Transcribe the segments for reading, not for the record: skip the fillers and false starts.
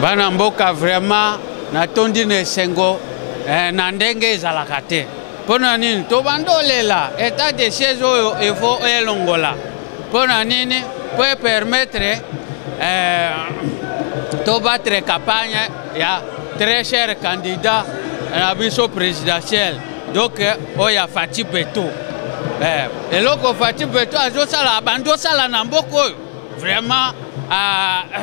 bana mboka vraiment natondi na esengo na ndenge ezalaka te mpona nini tobandolela état de siège oyo efo elongola mpona nini po permettre tobattre campagne ya très cher candidat na biso présidentiel donc oyo Fati Beto eloko Fati Beto azosala bandosala na mboka oyo vraiment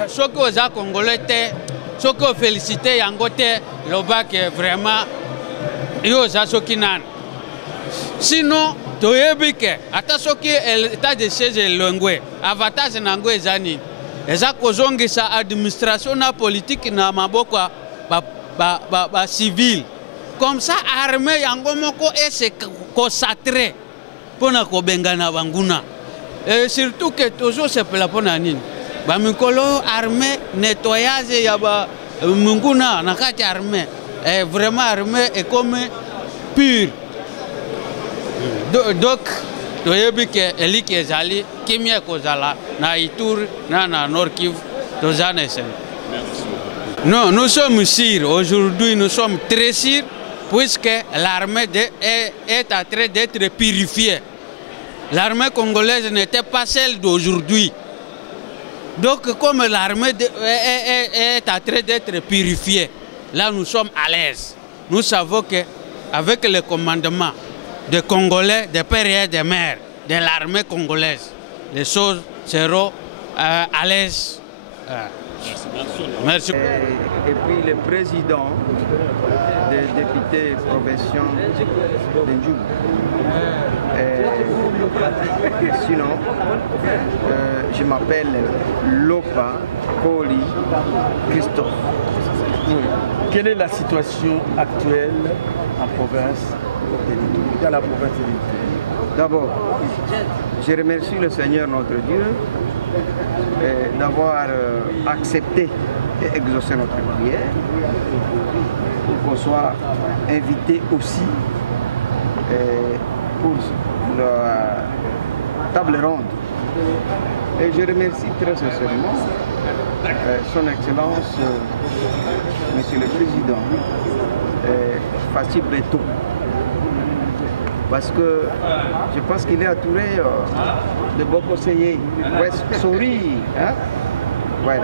soki oza congolais te soki ofélicité yango te lobake vraiment yo oza soki nani sinon toyebi ke ata soki état de siège elongwe avantage nango eza nini eza kozongisa administration na politique na maboko ba civil comme ça armée yango moko ese consacré pona kobengana banguna et surtout que toujours sepela pona nini ba mikolo armée nettoyage ya ba munguna na kati armée vraiment armée est comme pure donc toyebi ke eliki ezali kimia kozala na Ituri na Nord Kivu tozana esen. Non, nous sommes sûrs aujourd'hui, nous sommes très sûrs puisque l'armée est en train d'être purifiée. L'armée congolaise n'était pas celle d'aujourd'hui. Donc comme l'armée est en train d'être purifiée, là nous sommes à l'aise. Nous savons qu'avec le commandement des Congolais, des pères et des mères, de l'armée congolaise, les choses seront à l'aise. Merci. Et puis le président des députés provinciaux de Ndjoum. Sinon, je m'appelle Lopa Koli Christophe. Quelle est la situation actuelle en province dans la province de l'Ituri? D'abord, je remercie le Seigneur notre Dieu d'avoir accepté et exaucé notre prière pour qu'on soit invité aussi pour la table ronde. Et je remercie très sincèrement son Excellence, Monsieur le Président, Fati Beto, parce que je pense qu'il est entouré de bons conseillers. Ouais, sourire, hein? Ouais,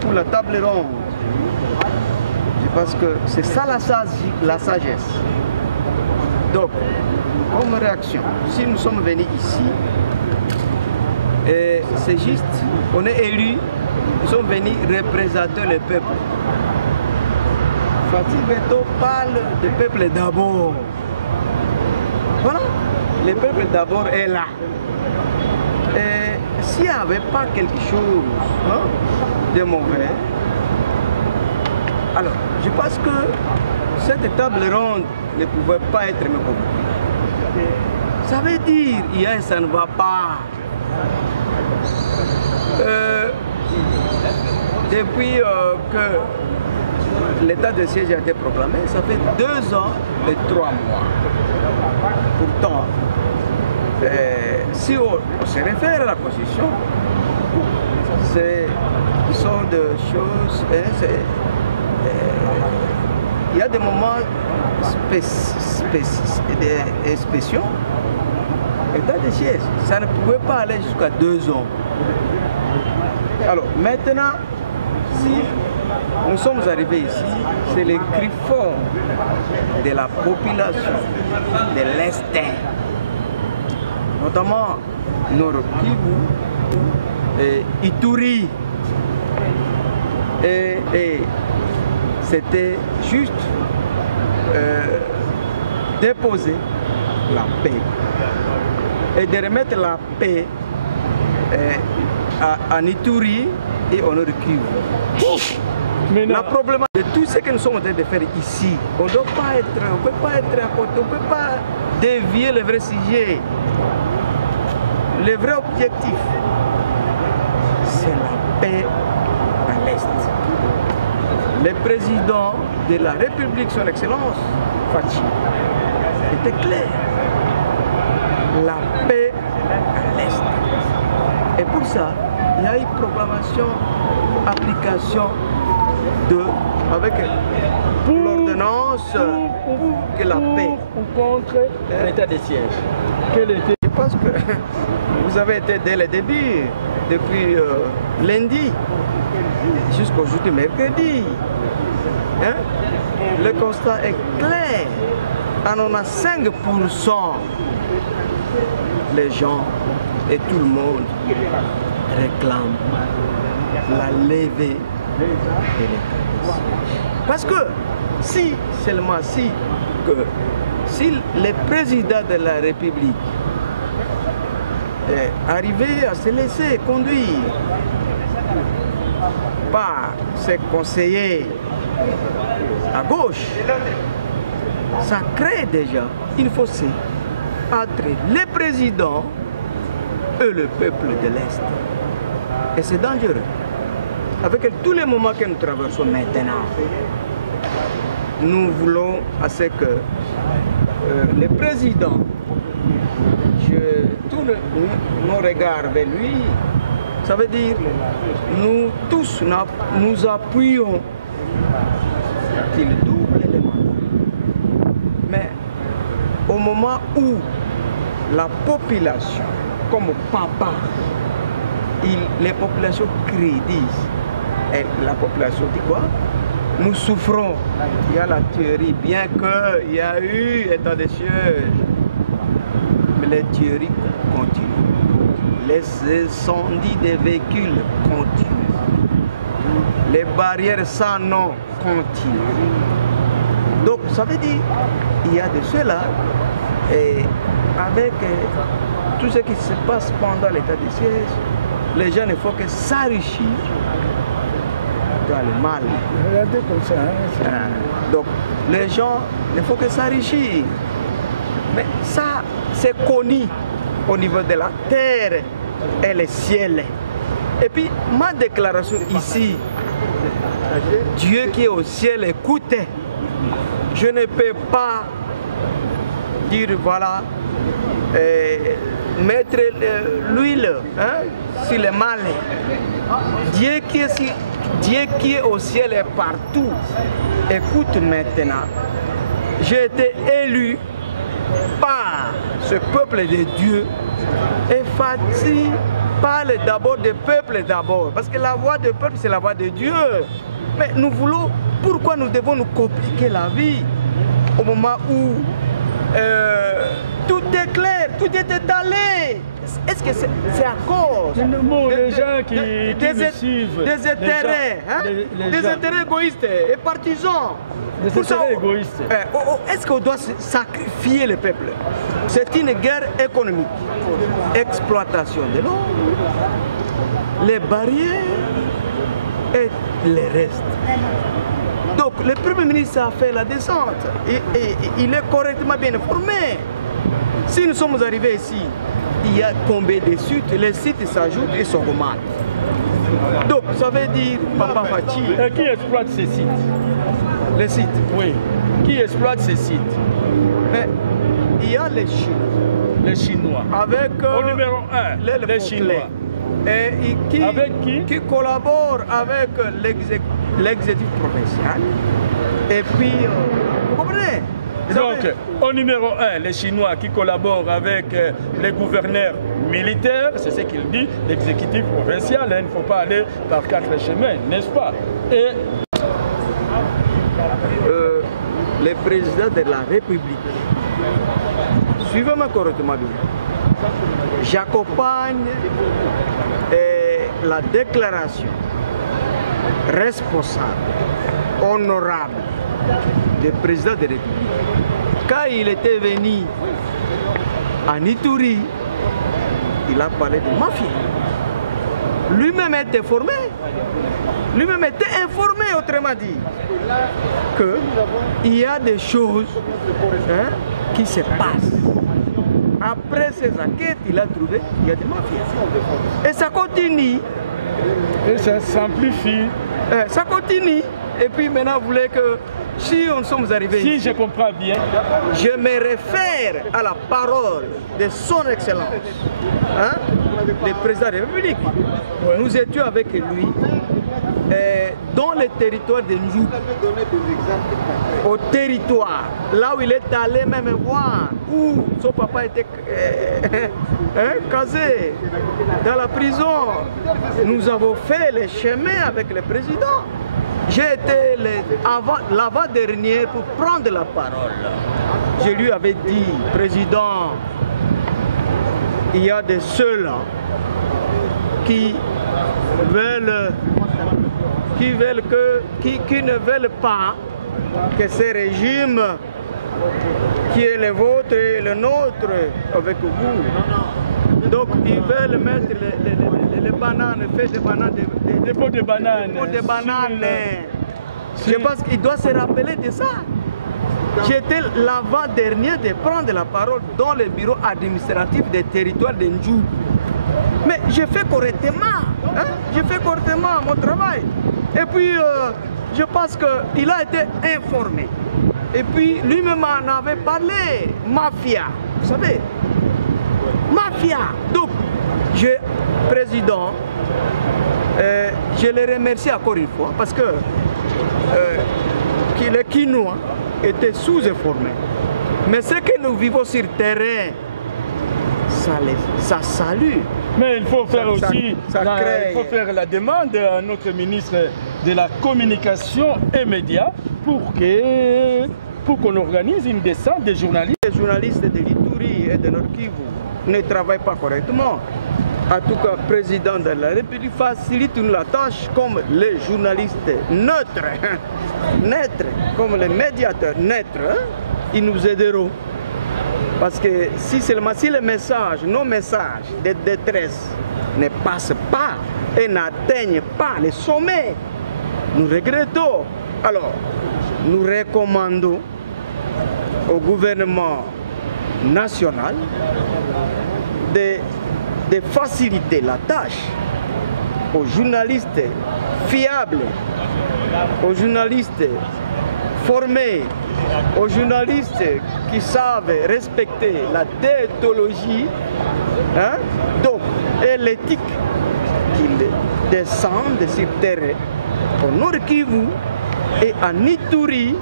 pour la table ronde. Je pense que c'est ça la sagesse. Donc, comme réaction, si nous sommes venus ici, c'est juste, on est élus, nous sommes venus représenter le peuple. Fati Beto parle du peuple d'abord. Voilà, le peuple d'abord est là. Et s'il n'y avait pas quelque chose de mauvais, alors je pense que cette table ronde ne pouvait pas être convoquée. Ça veut dire hier ça ne va pas. Depuis que l'état de siège a été proclamé, ça fait 2 ans et 3 mois. Pourtant, si on se réfère à la Constitution, ce sont des choses, il y a des moments spéciaux, état de siège, ça ne pouvait pas aller jusqu'à 2 ans. Alors maintenant, si nous sommes arrivés ici, c'est le cri fort de la population de l'Est, notamment Nord Kivu et Ituri. Et c'était juste déposer la paix et de remettre la paix en Ituri et au Nord Kivu. Le problème de tout ce que nous sommes en train de faire ici, on ne peut pas être à côté, on ne peut pas dévier le vrai sujet. Le vrai objectif, c'est la paix à l'Est. Le président de la République, son Excellence, Fati, était clair. La paix à l'Est. Et pour ça, il y a une proclamation, application avec l'ordonnance pour que la paix. Ou contre l'état de siège. Quel était... Je pense que vous avez été dès le début, depuis lundi jusqu'aujourd'hui mercredi. Hein? Le constat est clair. On a 5%. Les gens et tout le monde réclament la levée de l'état de siège. Parce que si le président de la République est arrivé à se laisser conduire par ses conseillers à gauche, ça crée déjà une fossé entre les présidents et le peuple de l'Est. Et c'est dangereux. Avec tous les moments que nous traversons maintenant, nous voulons à ce que le président, je tourne nos regards vers lui, ça veut dire nous tous nous appuyons qu'il double les mandats. Mais au moment où la population, comme papa, les populations crédisent, et la population dit quoi? Nous souffrons. Il y a la théorie, bien qu'il y a eu état de siège, mais les théories continuent. Les incendies des véhicules continuent. Les barrières sans nom continuent. Donc ça veut dire il y a de cela, et avec tout ce qui se passe pendant l'état de siège, les gens ne font que s'enrichir dans le mal. Regardez comme ça. Hein, donc les gens ne font que s'enrichir. Mais ça, c'est connu au niveau de la terre et le ciel. Et puis ma déclaration ici, Dieu qui est au ciel, écoutez, je ne peux pas dire voilà, mettre l'huile sur le mal. Dieu qui est au ciel et partout. Écoute maintenant, j'ai été élu par ce peuple de Dieu, et Fati parle d'abord du peuple d'abord, parce que la voix du peuple c'est la voix de Dieu. Mais nous voulons, pourquoi nous devons nous compliquer la vie au moment où tout est clair, tout est étalé? Est-ce que c'est à cause les gens qui nous suivent, des intérêts, des intérêts égoïstes et partisans? Des intérêts égoïstes. Est-ce qu'on doit sacrifier le peuple? C'est une guerre économique, exploitation de l'eau, les barrières et le reste. Donc le Premier ministre a fait la descente et il est correctement bien informé. Si nous sommes arrivés ici, il y a combien de sites? Les sites s'ajoutent et s'augmentent. Donc ça veut dire, Papa Fati... Qui exploite ces sites? Les sites? Oui. Qui exploite ces sites? Mais il y a les Chinois. Les Chinois. Avec au numéro 1, les Chinois. Et qui collabore avec l'exécutif provincial. Et puis, vous comprenez? Donc, au numéro 1, les Chinois qui collaborent avec les gouverneurs militaires, c'est ce qu'il dit, l'exécutif provincial, il ne faut pas aller par 4 chemins, n'est-ce pas? Et le président de la République, suivez-moi correctement bien, j'accompagne la déclaration responsable, honorable du président de la République. Quand il était venu en Ituri, il a parlé de mafia. Lui-même était formé. Lui-même était informé, autrement dit, qu'il y a des choses qui se passent. Après ces enquêtes, il a trouvé qu'il y a des mafias. Et ça continue. Et ça s'amplifie. Ça continue. Et puis maintenant, vous voulez que si on sommes arrivés si ici, je comprends bien, je me réfère à la parole de son Excellence, hein, le président de la République. Nous étions avec lui dans le territoire de Ndjouk, au territoire, là où il est allé même voir, où son papa était casé dans la prison. Nous avons fait le chemin avec le président. J'ai été l'avant-dernier pour prendre la parole. Je lui avais dit, président, il y a des ceux-là qui ne veulent pas que ce régime qui est le vôtre et le nôtre avec vous. Donc ils veulent mettre les bananes, faire des bananes, des pots de bananes. Je pense qu'il doit se rappeler de ça. J'étais l'avant-dernier de prendre la parole dans le bureau administratif des territoires de Ndjouk. Mais j'ai fait correctement, hein? J'ai fait correctement mon travail. Et puis, je pense qu'il a été informé. Et puis, lui-même en avait parlé, mafia, vous savez, mafia. Donc, président, je le remercie encore une fois parce que les Quinois étaient sous-informés. Mais ce que nous vivons sur le terrain, ça salue. Mais il faut faire aussi, il faut faire la demande à notre ministre de la Communication et Médias pour qu'on organise une descente des journalistes. Les journalistes de l'Ituri et de Nord-Kivu ne travaillent pas correctement. En tout cas, le président de la République facilite la tâche comme les journalistes neutres, comme les médiateurs neutres, ils nous aideront. Parce que si les messages, nos messages de détresse ne passent pas et n'atteignent pas les sommets, nous regrettons. Alors, nous recommandons au gouvernement national de faciliter la tâche aux journalistes fiables, aux journalistes formés, aux journalistes qui savent respecter la déontologie, hein, donc, et l'éthique qu'ils descendent sur le terrain au Nord-Kivu et en Ituri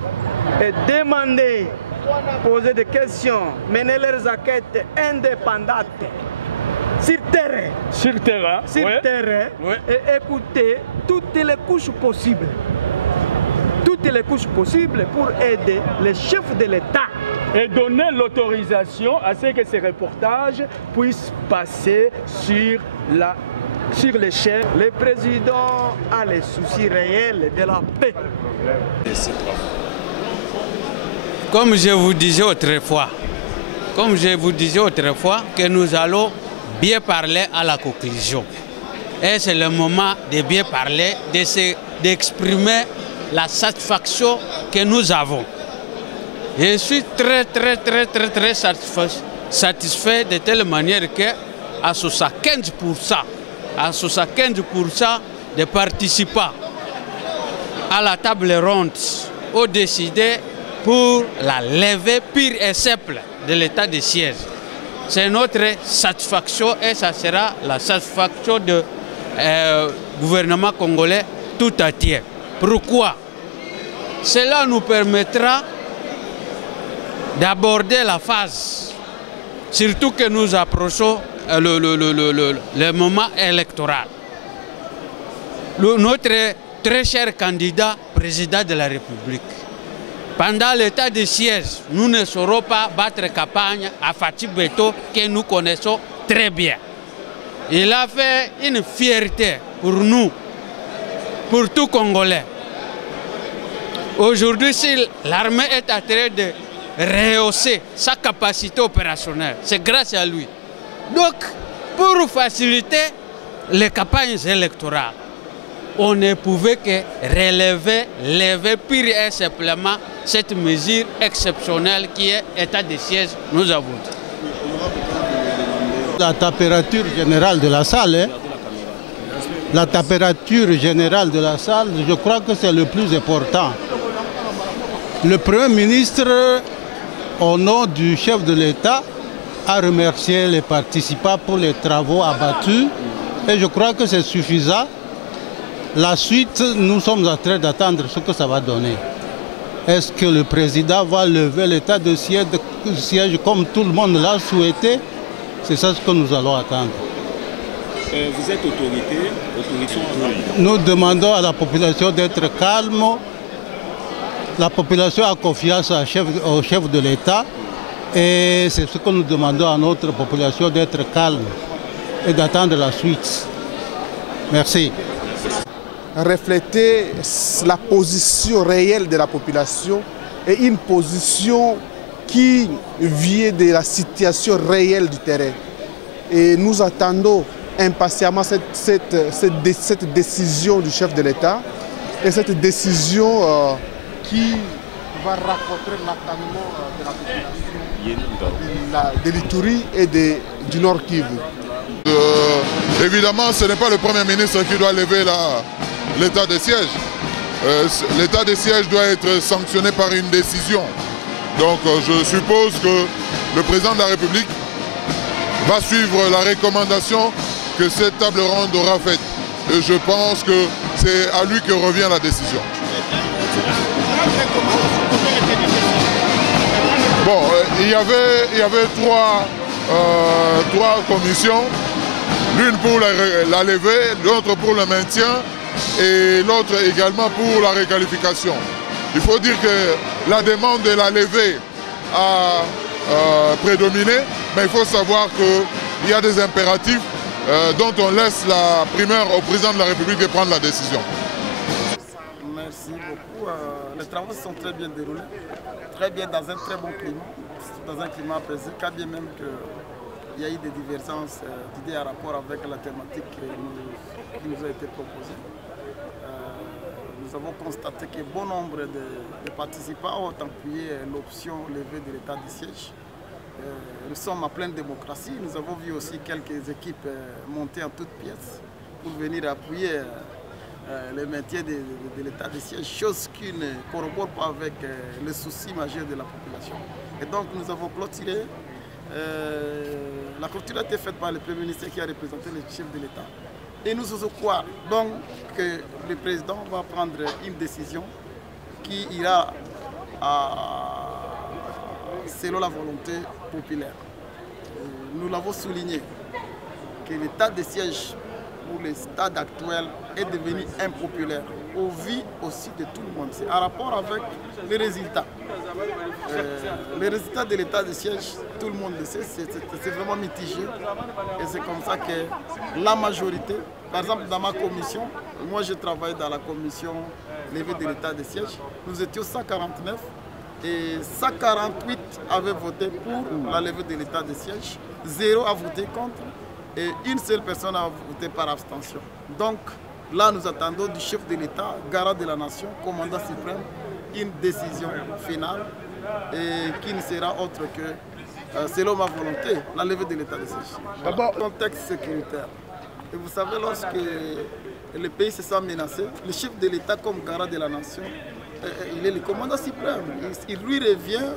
et demander, poser des questions, mener leurs enquêtes indépendantes sur terrain. Sur terrain, sur terrain, et écouter toutes les couches possibles. Toutes les couches possibles pour aider les chefs de l'État. Et donner l'autorisation à ce que ces reportages puissent passer sur l'échelle. Le président a les soucis réels de la paix. Comme je vous disais autrefois, que nous allons bien parler à la conclusion. Et c'est le moment de bien parler, d'exprimer la satisfaction que nous avons. Je suis très satisfait de telle manière que à 75% des participants à la table ronde ont décidé pour la levée pure et simple de l'état de siège. C'est notre satisfaction et ça sera la satisfaction du gouvernement congolais tout entier. Pourquoi? Cela nous permettra d'aborder la phase, surtout que nous approchons le moment électoral. Notre très cher candidat président de la République, pendant l'état de siège, nous ne saurons pas battre campagne à Fatou Beto que nous connaissons très bien. Il a fait une fierté pour nous, pour tout Congolais. Aujourd'hui, si l'armée est en train de rehausser sa capacité opérationnelle, c'est grâce à lui. Donc, pour faciliter les campagnes électorales, on ne pouvait que lever pure et simplement cette mesure exceptionnelle qui est état de siège, nous avons dit. La température générale de la salle, la température générale de la salle, je crois que c'est le plus important. Le Premier ministre, au nom du chef de l'État, a remercié les participants pour les travaux abattus et je crois que c'est suffisant. La suite, nous sommes en train d'attendre ce que ça va donner. Est-ce que le président va lever l'état de siège comme tout le monde l'a souhaité? C'est ça ce que nous allons attendre. Vous êtes autorité. Nous demandons à la population d'être calme. La population a confiance au chef de l'État et c'est ce que nous demandons à notre population d'être calme et d'attendre la suite. Merci. Refléter la position réelle de la population et une position qui vient de la situation réelle du terrain. Et nous attendons impatiemment cette décision du chef de l'État et cette décision qui va rencontrer l'entendement de la population de l'Ituri et du Nord Kivu. Évidemment, ce n'est pas le Premier ministre qui doit lever l'état de siège. L'état de siège doit être sanctionné par une décision. Donc je suppose que le président de la République va suivre la recommandation que cette table ronde aura faite. Et je pense que c'est à lui que revient la décision. Bon, il y avait trois commissions. L'une pour la levée, l'autre pour le maintien et l'autre également pour la requalification. Il faut dire que la demande de la levée a prédominé, mais il faut savoir qu'il y a des impératifs dont on laisse la primeur au président de la République de prendre la décision. Merci beaucoup. Les travaux se sont très bien déroulés, très bien dans un très bon climat, dans un climat apaisé, quand bien même qu'il y a eu des divergences d'idées en rapport avec la thématique qui nous a été proposée. Nous avons constaté que bon nombre de participants ont appuyé l'option levée de l'état de siège. Nous sommes en pleine démocratie. Nous avons vu aussi quelques équipes monter en toutes pièces pour venir appuyer le maintien de l'état de siège, chose qui ne corrobore pas avec le souci majeur de la population. Et donc nous avons clôturé. La clôture a été faite par le Premier ministre qui a représenté le chef de l'État. Et nous osons croire donc que le président va prendre une décision qui ira selon la volonté populaire. Nous l'avons souligné que l'état de siège pour le stade actuel est devenu impopulaire au vu aussi de tout le monde. C'est en rapport avec les résultats. Les résultats de l'état de siège, tout le monde le sait, c'est vraiment mitigé. Et c'est comme ça que la majorité, par exemple dans ma commission, moi je travaille dans la commission levée de l'état de siège, nous étions 149 et 148 avaient voté pour la levée de l'état de siège, 0 a voté contre et une seule personne a voté par abstention. Donc là nous attendons du chef de l'État, garant de la nation, commandant suprême, une décision finale et qui ne sera autre que, selon ma volonté, la levée de l'état de siège. D'abord, contexte sécuritaire. Et vous savez, lorsque le pays se sent menacé, le chef de l'État comme garant de la nation, il est le commandant suprême. Il lui revient,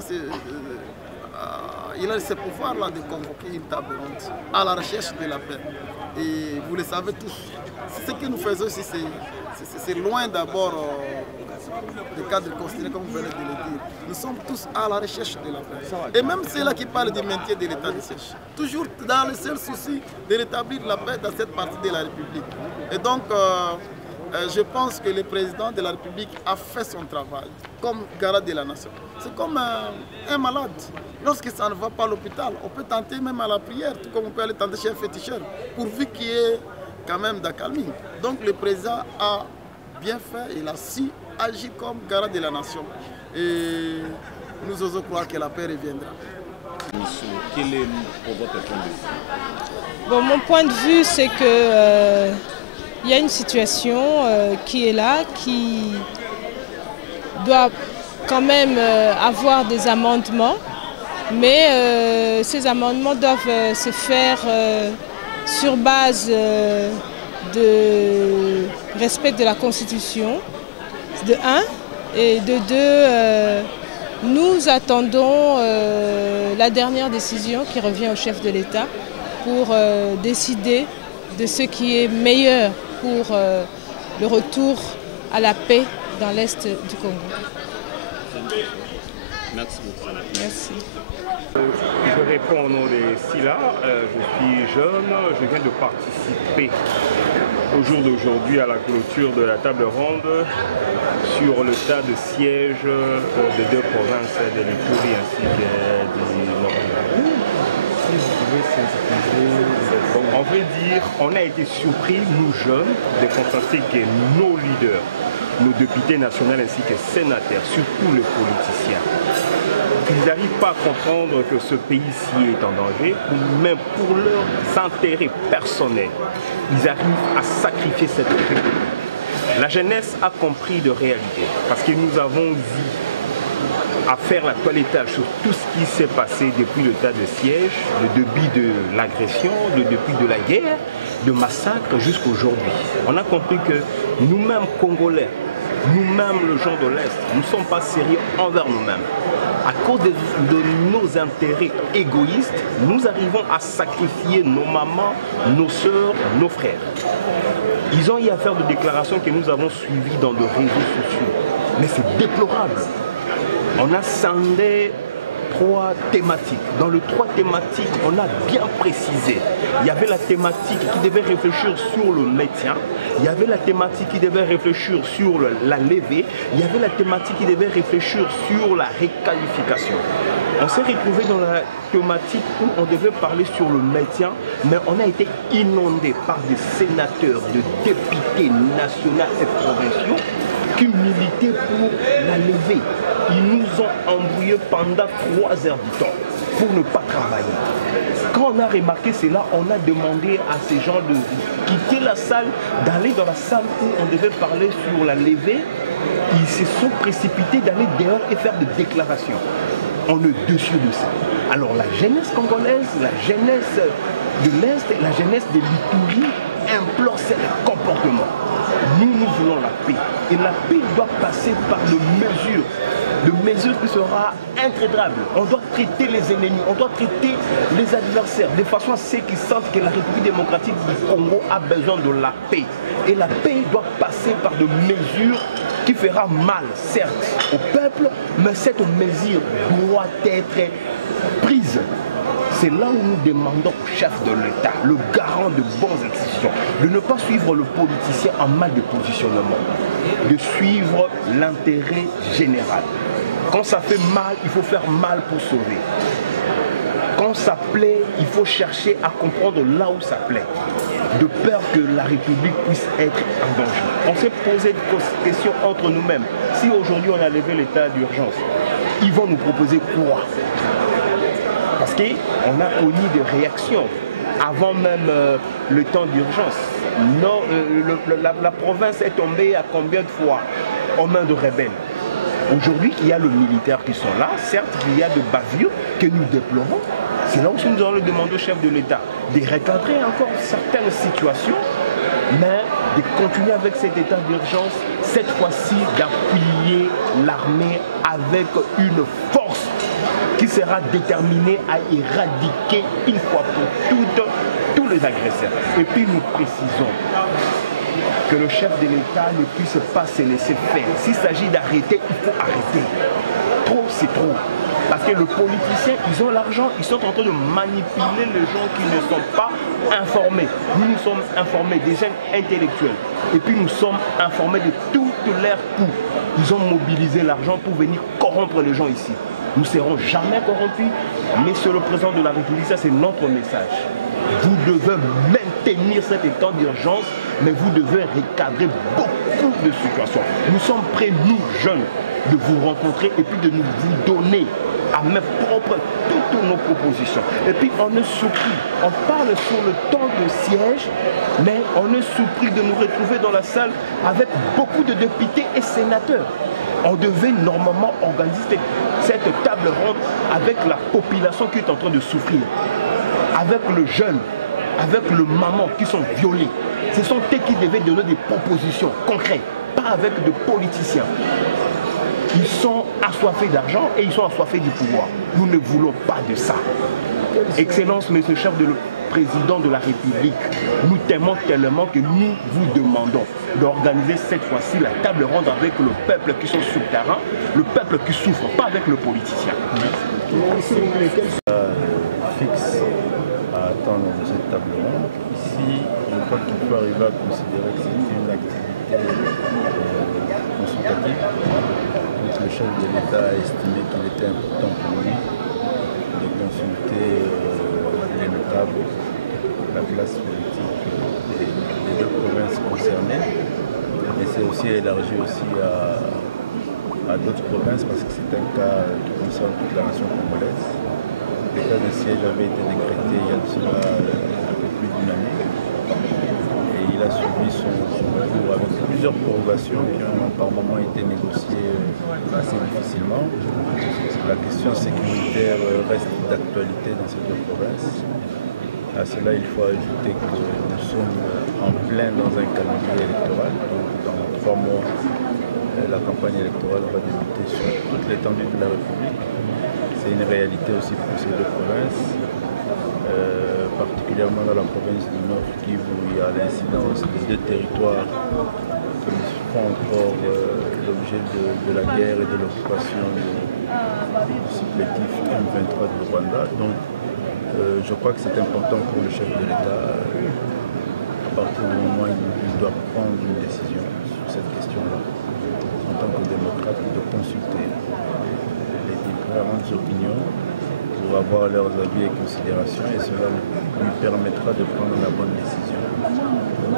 il a ce pouvoir-là de convoquer une table ronde à la recherche de la paix. Et vous le savez tous. Ce que nous faisons ici, c'est loin d'abord des cadres considérés comme vous venez de le dire. Nous sommes tous à la recherche de la paix. Et même ceux-là qui parlent du maintien de l'état de siège, toujours dans le seul souci de rétablir la paix dans cette partie de la République. Et donc, je pense que le président de la République a fait son travail comme garant de la nation. C'est comme un malade. Lorsque ça ne va pas à l'hôpital, on peut tenter même à la prière, tout comme on peut aller tenter chez un féticheur, pourvu qu'il y ait quand même d'accalmie. Donc le président a bien fait, il a su agir comme garant de la nation. Et nous osons croire que la paix reviendra. Quel est votre point de vue? Bon, mon point de vue, c'est que il y a une situation qui est là, qui doit quand même avoir des amendements, mais ces amendements doivent se faire sur base de respect de la Constitution, de 1, et de 2, nous attendons la dernière décision qui revient au chef de l'État pour décider de ce qui est meilleur pour le retour à la paix dans l'Est du Congo. Merci beaucoup. Merci. Je réponds au nom de Sila, je suis jeune, je viens de participer au jour d'aujourd'hui à la clôture de la table ronde sur le tas de sièges des deux provinces de l'Ituri ainsi que du Nord. On veut dire, on a été surpris, nous jeunes, de constater que nos leaders, nos députés nationaux ainsi que sénateurs, surtout les politiciens, ils n'arrivent pas à comprendre que ce pays-ci est en danger, même pour leurs intérêts personnels, ils arrivent à sacrifier cette République. La jeunesse a compris de réalité, parce que nous avons dit à faire la toilettage sur tout ce qui s'est passé depuis le tas de siège, le début de l'agression, le début de la guerre, de massacre jusqu'à aujourd'hui. On a compris que nous-mêmes Congolais, nous-mêmes le gens de l'Est, nous ne sommes pas sérieux envers nous-mêmes. À cause de nos intérêts égoïstes, nous arrivons à sacrifier nos mamans, nos sœurs, nos frères. Ils ont eu à faire des déclarations que nous avons suivies dans les réseaux sociaux. Mais c'est déplorable. On a scindé 3 thématiques. Dans les 3 thématiques, on a bien précisé. Il y avait la thématique qui devait réfléchir sur le maintien. Il y avait la thématique qui devait réfléchir sur la levée. Il y avait la thématique qui devait réfléchir sur la réqualification. On s'est retrouvé dans la thématique où on devait parler sur le maintien, mais on a été inondé par des sénateurs, des députés nationaux et provinciaux qui militaient pour la levée. Ils nous ont embrouillés pendant 3 heures du temps pour ne pas travailler. Quand on a remarqué cela, on a demandé à ces gens de quitter la salle, d'aller dans la salle où on devait parler sur la levée. Ils se sont précipités d'aller dehors et faire des déclarations. On est dessus de ça. Alors la jeunesse congolaise, la jeunesse de l'Est, la jeunesse de l'Ituri implore ce comportement. Nous voulons la paix. Et la paix doit passer par de mesures qui sera intraitable. On doit traiter les ennemis, on doit traiter les adversaires de façon à ce qu'ils sentent que la République démocratique du Congo a besoin de la paix. Et la paix doit passer par de mesures qui fera mal, certes, au peuple, mais cette mesure doit être prise. C'est là où nous demandons au chef de l'État, le garant de bonnes institutions, de ne pas suivre le politicien en mal de positionnement, de suivre l'intérêt général. Quand ça fait mal, il faut faire mal pour sauver. Quand ça plaît, il faut chercher à comprendre là où ça plaît, de peur que la République puisse être en danger. On s'est posé des questions entre nous-mêmes. Si aujourd'hui on a levé l'état d'urgence, ils vont nous proposer quoi? Parce qu'on a connu des réactions avant même le temps d'urgence. La province est tombée à combien de fois aux mains de rebelles? Aujourd'hui, il y a le militaire qui sont là. Certes, il y a des bavures que nous déplorons. C'est là où nous allons demander au chef de l'État de recadrer encore certaines situations, mais de continuer avec cet état d'urgence, cette fois-ci d'appuyer l'armée avec une force qui sera déterminée à éradiquer une fois pour toutes tous les agresseurs. Et puis nous précisons que le chef de l'État ne puisse pas se laisser faire. S'il s'agit d'arrêter, il faut arrêter. Trop, c'est trop. Parce que les politiciens, ils ont l'argent, ils sont en train de manipuler les gens qui ne sont pas informés. Nous sommes informés des jeunes intellectuels. Et puis nous sommes informés de toutes leurs coups. Ils ont mobilisé l'argent pour venir corrompre les gens ici. Nous ne serons jamais corrompus, mais sur le président de la République, ça c'est notre message. Vous devez maintenir cet état d'urgence, mais vous devez recadrer beaucoup de situations. Nous sommes prêts, nous jeunes, de vous rencontrer et puis de vous donner à main propre toutes nos propositions. Et puis on est surpris, on parle sur le temps de siège, mais on est surpris de nous retrouver dans la salle avec beaucoup de députés et sénateurs. On devait normalement organiser cette table ronde avec la population qui est en train de souffrir, avec le jeune, avec le maman qui sont violés. Ce sont eux qui devaient donner des propositions concrètes, pas avec des politiciens. Ils sont assoiffés d'argent et ils sont assoiffés du pouvoir. Nous ne voulons pas de ça. Excellence, Monsieur le chef de président de la République, nous t'aimons tellement que nous vous demandons d'organiser cette fois-ci la table ronde avec le peuple qui sont sur le terrain, le peuple qui souffre, pas avec le politicien. Fixe à attendre de cette table ronde. Ici, je crois qu'il faut arriver à considérer que c'est une activité consultative. Donc, le chef de l'État a estimé qu'il était important pour lui de consulter les notables, la classe politique des deux provinces concernées. Mais c'est aussi élargi aussi à d'autres provinces parce que c'est un cas qui concerne toute la nation congolaise. L'état de siège avait été décrété il y a de cela un peu plus d'une année et il a suivi son cours avec plusieurs prorogations qui ont par moments été négociées assez difficilement. La question sécuritaire reste d'actualité dans ces deux provinces. À cela, il faut ajouter que nous sommes en plein dans un calendrier électoral. Donc, dans 3 mois, la campagne électorale va débuter sur toute l'étendue de la République. C'est une réalité aussi pour ces deux provinces, particulièrement dans la province du Nord Kivu où il y a l'incidence de 2 territoires qui font encore l'objet de la guerre et de l'occupation du supplétif M23 du Rwanda. Donc je crois que c'est important pour le chef de l'État, à partir du moment où il doit prendre une décision sur cette question-là, en tant que démocrate, de consulter différentes opinions pour avoir leurs avis et considérations et cela lui permettra de prendre la bonne décision pour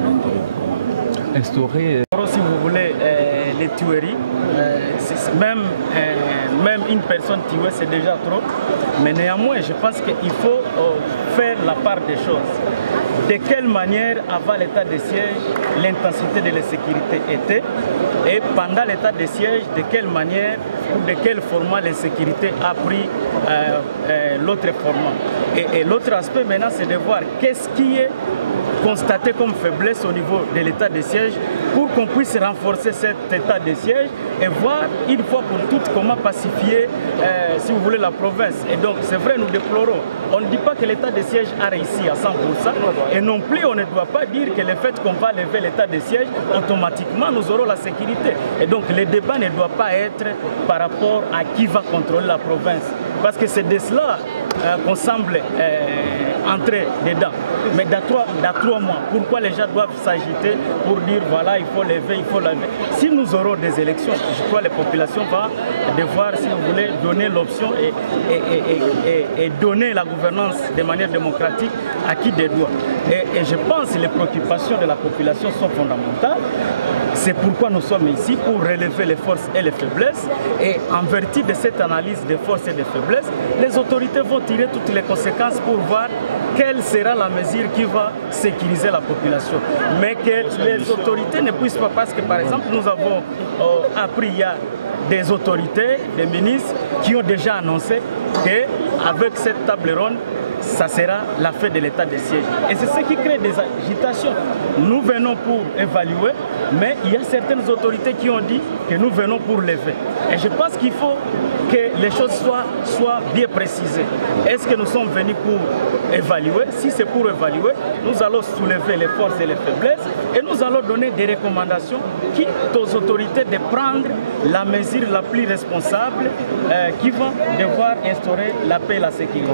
l'intérêt du Congo. Instaurer, si vous voulez, les tueries, même une personne tuée c'est déjà trop, mais néanmoins je pense qu'il faut faire la part des choses. De quelle manière, avant l'état de siège, l'intensité de l'insécurité était et pendant l'état de siège, de quelle manière ou de quel format l'insécurité a pris l'autre format. Et l'autre aspect maintenant, c'est de voir qu'est-ce qui est constaté comme faiblesse au niveau de l'état de siège pour qu'on puisse renforcer cet état de siège et voir une fois pour toutes comment pacifier, si vous voulez, la province. Et donc, c'est vrai, nous déplorons. On ne dit pas que l'état de siège a réussi à 100% et non plus on ne doit pas dire que le fait qu'on va lever l'état de siège, automatiquement nous aurons la sécurité. Et donc, le débat ne doit pas être par rapport à qui va contrôler la province. Parce que c'est de cela qu'on semble entrer dedans. Mais dans 3 mois, pourquoi les gens doivent s'agiter pour dire voilà, il faut lever, il faut lever. Si nous aurons des élections, je crois que la population va devoir, si vous voulez, donner l'option et donner la gouvernance de manière démocratique à qui des doigts. Et je pense que les préoccupations de la population sont fondamentales. C'est pourquoi nous sommes ici, pour relever les forces et les faiblesses. Et en vertu de cette analyse des forces et des faiblesses, les autorités vont tirer toutes les conséquences pour voir quelle sera la mesure qui va sécuriser la population. Mais que les autorités ne puissent pas, parce que par exemple, nous avons appris il y a des autorités, des ministres qui ont déjà annoncé qu'avec cette table ronde, ça sera la fin de l'état de siège. Et c'est ce qui crée des agitations. Nous venons pour évaluer, mais il y a certaines autorités qui ont dit que nous venons pour lever. Et je pense qu'il faut que les choses soient bien précisées. Est-ce que nous sommes venus pour évaluer? Si c'est pour évaluer, nous allons soulever les forces et les faiblesses et nous allons donner des recommandations qui aux autorités de prendre la mesure la plus responsable qui va devoir instaurer la paix et la sécurité.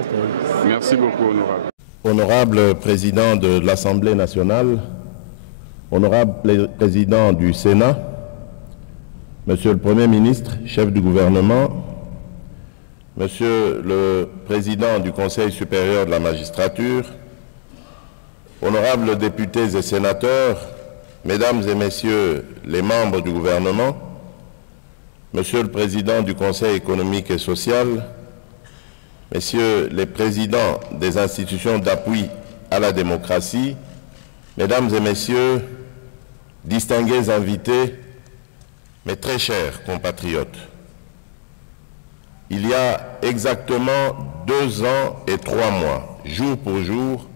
Merci beaucoup, honorable. Honorable président de l'Assemblée nationale, honorable président du Sénat, monsieur le Premier ministre, chef du gouvernement, monsieur le président du Conseil supérieur de la magistrature, honorables députés et sénateurs, mesdames et messieurs les membres du gouvernement, monsieur le président du Conseil économique et social, messieurs les présidents des institutions d'appui à la démocratie, mesdames et messieurs, distingués invités, mes très chers compatriotes, il y a exactement 2 ans et 3 mois, jour pour jour,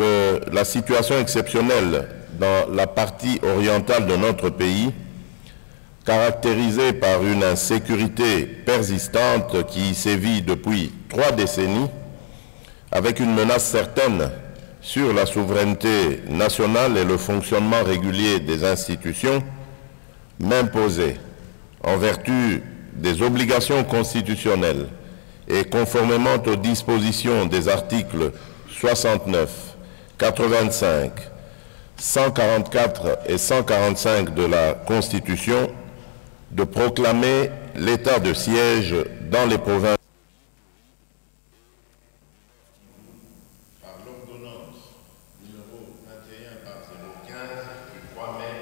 que la situation exceptionnelle dans la partie orientale de notre pays, caractérisée par une insécurité persistante qui sévit depuis 3 décennies, avec une menace certaine sur la souveraineté nationale et le fonctionnement régulier des institutions, m'imposait, en vertu des obligations constitutionnelles et conformément aux dispositions des articles 69, 85, 144 et 145 de la Constitution, de proclamer l'état de siège dans les provinces. Par l'ordonnance numéro 21/015 du 3 mai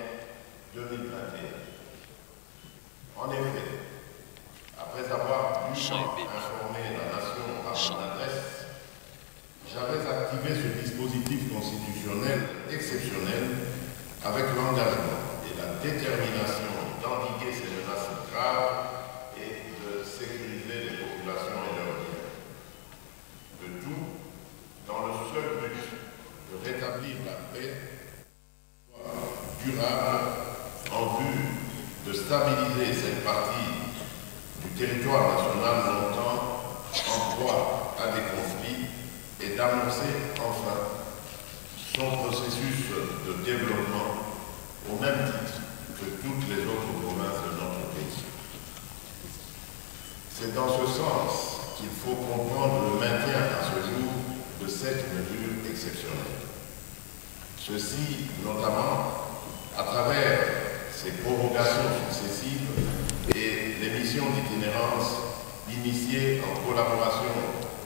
2021. En effet, après avoir dûment informé la nation par son adresse, j'avais activé ce dispositif constitutionnel exceptionnel avec l'engagement et la détermination d'endiguer ces menaces graves et de sécuriser les populations et leurs biens. Le tout dans le seul but de rétablir la paix durable en vue de stabiliser cette partie du territoire national longtemps en proie à des conflits et d'annoncer enfin son processus de développement au même titre que toutes les autres provinces de notre pays. C'est dans ce sens qu'il faut comprendre le maintien à ce jour de cette mesure exceptionnelle. Ceci notamment à travers ces prorogations successives et les missions d'itinérance initiées en collaboration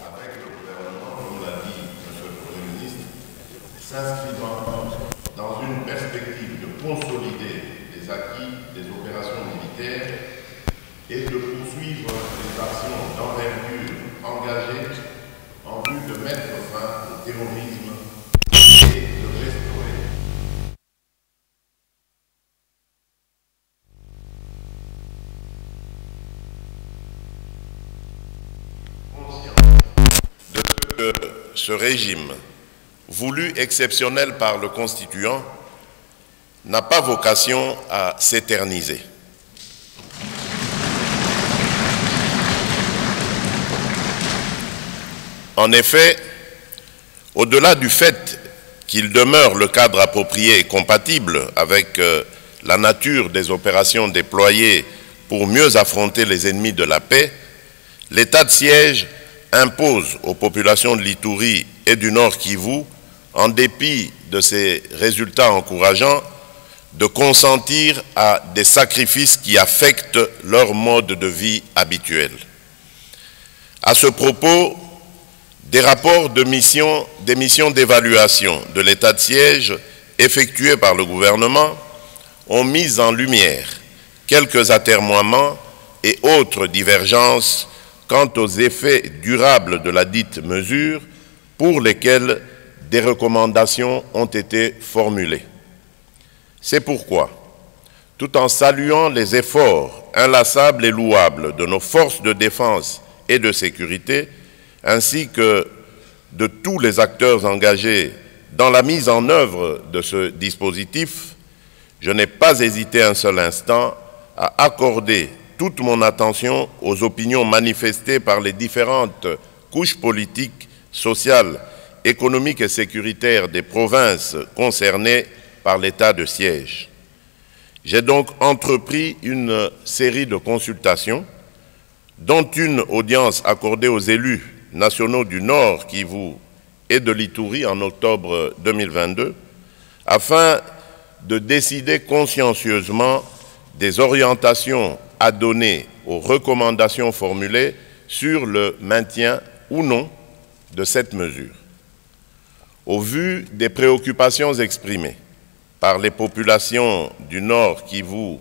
avec le gouvernement, comme l'a dit M. le Premier ministre, s'inscrivant dans une perspective de consolider les acquis des opérations militaires et de poursuivre les actions d'envergure engagées en vue de mettre fin au terrorisme et de restaurer conscience de ce que ce régime, voulu exceptionnel par le Constituant, n'a pas vocation à s'éterniser. En effet, au-delà du fait qu'il demeure le cadre approprié et compatible avec la nature des opérations déployées pour mieux affronter les ennemis de la paix, l'état de siège impose aux populations de l'Ituri et du Nord Kivu, en dépit de ces résultats encourageants, de consentir à des sacrifices qui affectent leur mode de vie habituel. À ce propos, des rapports des missions d'évaluation de l'état de siège effectués par le gouvernement ont mis en lumière quelques atermoiements et autres divergences quant aux effets durables de la dite mesure, pour lesquels des recommandations ont été formulées. C'est pourquoi, tout en saluant les efforts inlassables et louables de nos forces de défense et de sécurité, ainsi que de tous les acteurs engagés dans la mise en œuvre de ce dispositif, je n'ai pas hésité un seul instant à accorder toute mon attention aux opinions manifestées par les différentes couches politiques, sociales, économiques et sécuritaires des provinces concernées par l'état de siège. J'ai donc entrepris une série de consultations, dont une audience accordée aux élus nationaux du Nord Kivu et de l'Ituri en octobre 2022, afin de décider consciencieusement des orientations à donner aux recommandations formulées sur le maintien ou non de cette mesure. Au vu des préoccupations exprimées par les populations du Nord Kivu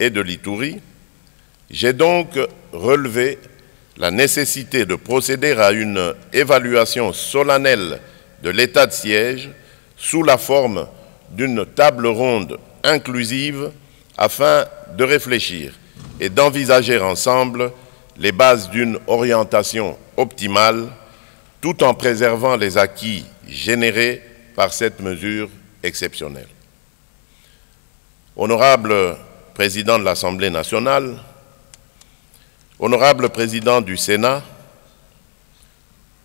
et de l'Ituri, j'ai donc relevé la nécessité de procéder à une évaluation solennelle de l'état de siège sous la forme d'une table ronde inclusive afin de réfléchir et d'envisager ensemble les bases d'une orientation optimale tout en préservant les acquis générés par cette mesure exceptionnelle. Honorable Président de l'Assemblée nationale, Honorable Président du Sénat,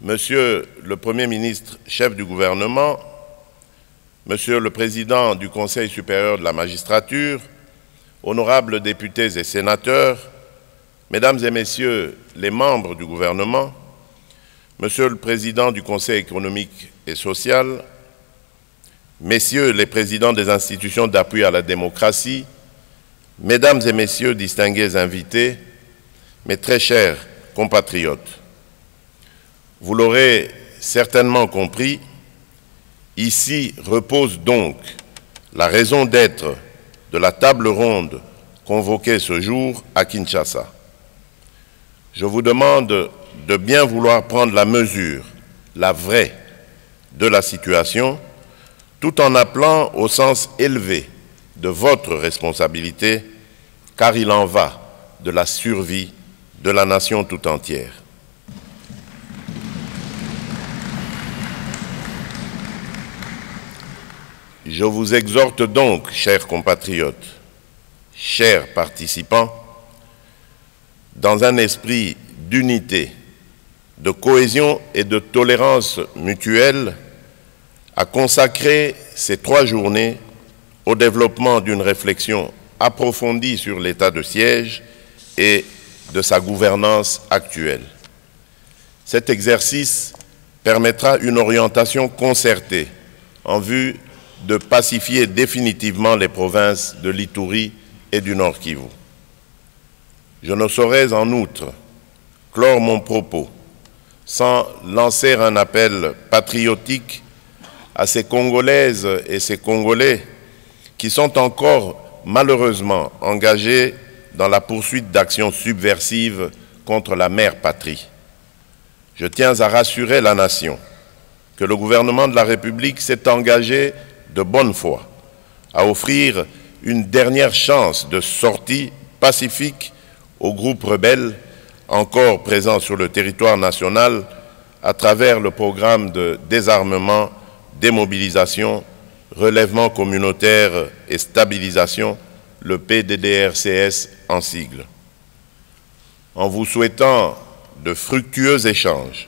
Monsieur le Premier ministre, chef du gouvernement, Monsieur le Président du Conseil supérieur de la magistrature, honorables députés et sénateurs, Mesdames et Messieurs les membres du gouvernement, Monsieur le Président du Conseil économique et social, Messieurs les Présidents des institutions d'appui à la démocratie, Mesdames et Messieurs distingués invités, mes très chers compatriotes, vous l'aurez certainement compris, ici repose donc la raison d'être de la table ronde convoquée ce jour à Kinshasa. Je vous demande de bien vouloir prendre la mesure, la vraie, de la situation, tout en appelant au sens élevé de votre responsabilité, car il en va de la survie de la nation tout entière. Je vous exhorte donc, chers compatriotes, chers participants, dans un esprit d'unité, de cohésion et de tolérance mutuelle, à consacrer ces 3 journées au développement d'une réflexion approfondie sur l'état de siège et de sa gouvernance actuelle. Cet exercice permettra une orientation concertée en vue de pacifier définitivement les provinces de l'Ituri et du Nord Kivu. Je ne saurais en outre clore mon propos sans lancer un appel patriotique à ces Congolaises et ces Congolais qui sont encore malheureusement engagés dans la poursuite d'actions subversives contre la mère patrie. Je tiens à rassurer la nation que le gouvernement de la République s'est engagé de bonne foi à offrir une dernière chance de sortie pacifique aux groupes rebelles encore présents sur le territoire national à travers le programme de désarmement, démobilisation, relèvement communautaire et stabilisation, le PDDRCS en sigle. En vous souhaitant de fructueux échanges,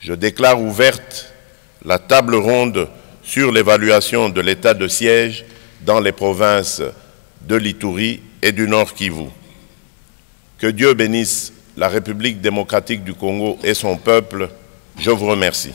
je déclare ouverte la table ronde sur l'évaluation de l'état de siège dans les provinces de l'Ituri et du Nord Kivu. Que Dieu bénisse la République démocratique du Congo et son peuple. Je vous remercie.